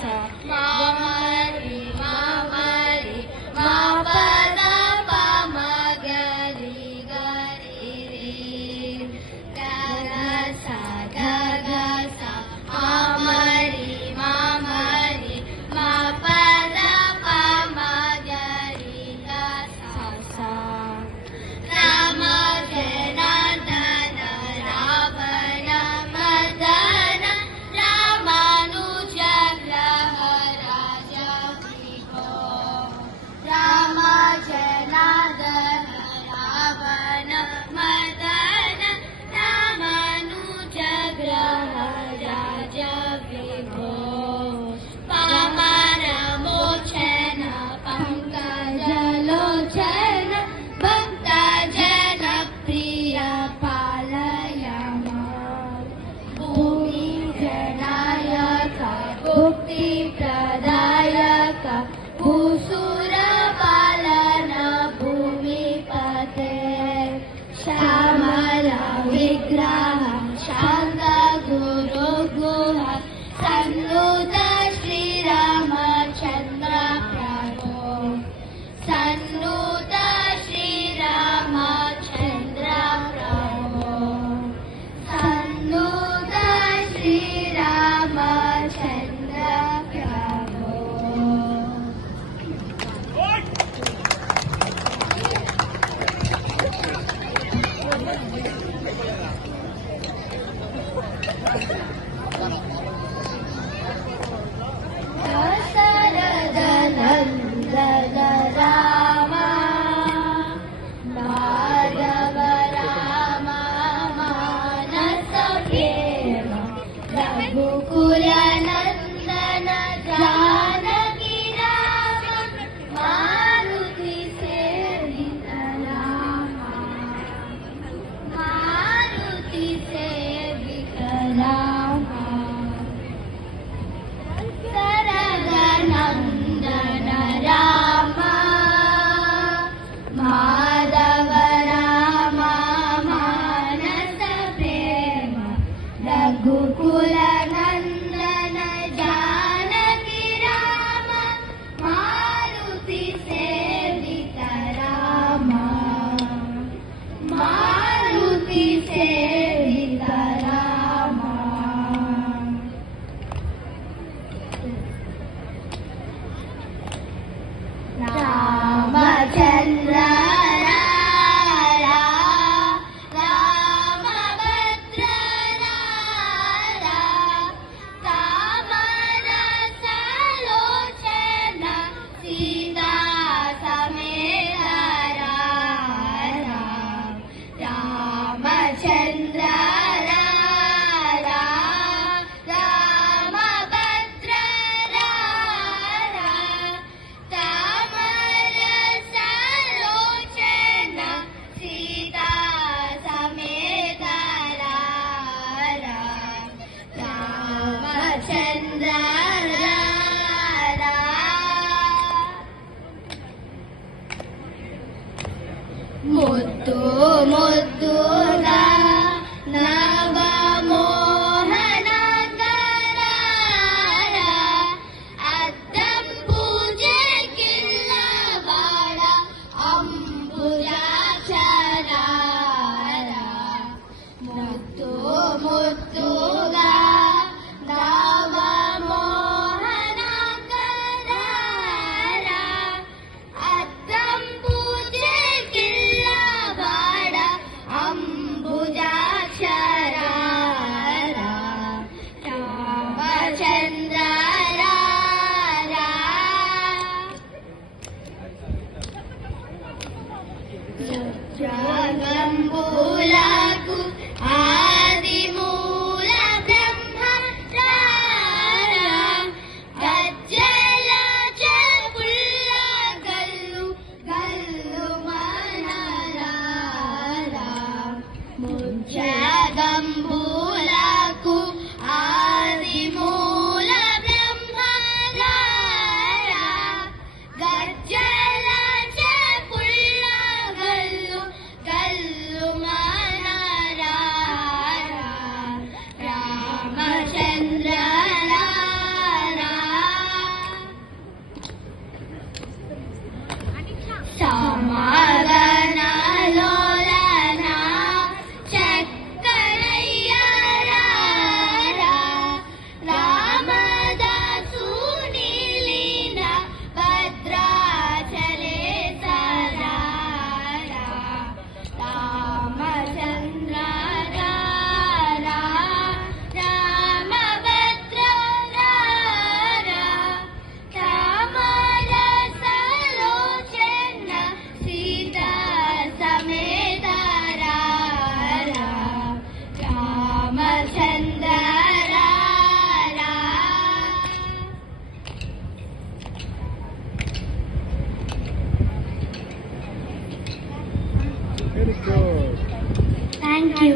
sa ma mari ma pa da pa ma ga ri ga sa ma mari ma pa da pa ma ga ri ga sa Rama Janardana Ravana Madana Ramanujagraha Raja Vibo Rama Janardana Ravana Madana Ramanujagraha Raja Vibo Pamara Mochana Pankajalochana Bhakta Jana Priya Palayama Bhumi Janayaka Bhukti Pradayaka Bhusura Palana Bhumi Pate Shamala Vigraha Shanta Guru Guha Sannuta Shri Ramachandra Prabhu Sannuta Shri Ramachandra Prabhu Sannuta Shri Ramachandra thank you.